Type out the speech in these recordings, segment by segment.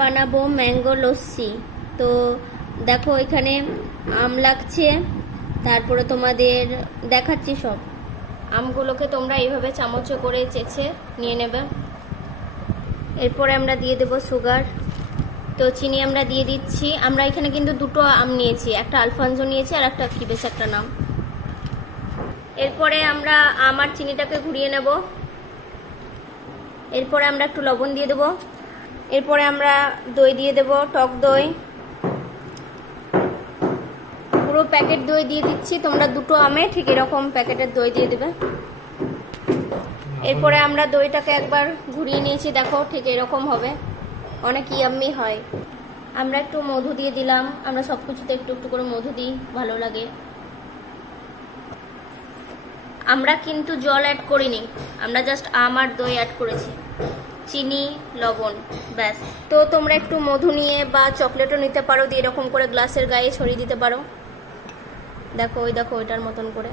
বানাবো ম্যাঙ্গো লস্যি। তো দেখো এখানে আম লাগছে, তারপরে তোমাদের দেখাচ্ছি সব। আমগুলোকে তোমরা এইভাবে চামচে করে চেঁচে নিয়ে নেবে। এরপরে আমরা দিয়ে দেবো সুগার। তো চিনি আমরা দিয়ে দিচ্ছি। আমরা এখানে কিন্তু দুটো আম নিয়েছি, একটা আলফানজো নিয়েছি আর একটা কি বেশ একটা নাম। এরপরে আমরা আম আর চিনিটাকে ঘুরিয়ে নেব। এরপরে আমরা একটু লবণ দিয়ে দেবো। এরপরে আমরা দই দিয়ে দেবো, টক দই। পুরো প্যাকেট দই দিয়ে দিচ্ছি, তোমরা দুটো আমে ঠিক এরকম প্যাকেটের দই দিয়ে দেবে। এরপরে আমরা দইটাকে একবার ঘুরিয়ে নিয়েছি, দেখো ঠিক এরকম হবে, অনেক ইয়াম্মি হয়। আমরা একটু মধু দিয়ে দিলাম, আমরা সব কিছুতে একটু একটু করে মধু দিই, ভালো লাগে। আমরা কিন্তু জল অ্যাড করিনি, আমরা জাস্ট আম আর দই অ্যাড করেছি, চিনি লবণ ব্যাস। তো তোমরা একটু মধু নিয়ে বা চকলেটও নিতে পারো, দিয়ে এরকম করে গ্লাসের গায়ে ছড়িয়ে দিতে পারো। দেখো ওই দেখো ওইটার মতন করে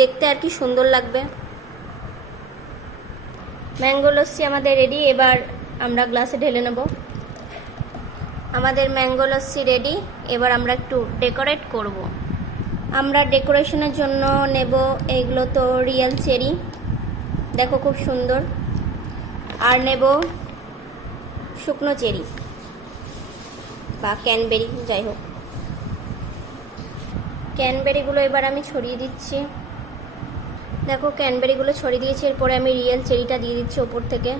দেখতে আর কি সুন্দর লাগবে। ম্যাঙ্গো লস্যি আমাদের রেডি। এবার আমরা গ্লাসে ঢেলে নেব। আমাদের ম্যাঙ্গো লস্যি রেডি। এবার আমরা একটু ডেকোরেট করব। আমরা ডেকোরেশনের জন্য নেব এইগুলো তো রিয়েল চেরি, দেখো খুব সুন্দর। আর নেব শুকনো চেরি বা ক্যানবেরি, যাই হোক। ক্যানবেরিগুলো এবার আমি ছড়িয়ে দিচ্ছি। দেখো ক্যানবেরিগুলো ছড়িয়ে দিয়েছি। এরপরে আমি রিয়েল চেরিটা দিয়ে দিচ্ছি ওপর থেকে।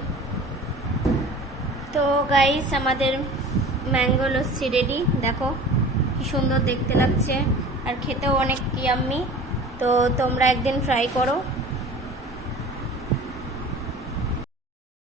তো গাইস আমাদের ম্যাঙ্গো লস্যি রেডি, দেখো কি সুন্দর দেখতে লাগছে আর খেতেও অনেক ইয়াম্মি। তো তোমরা একদিন ট্রাই করো।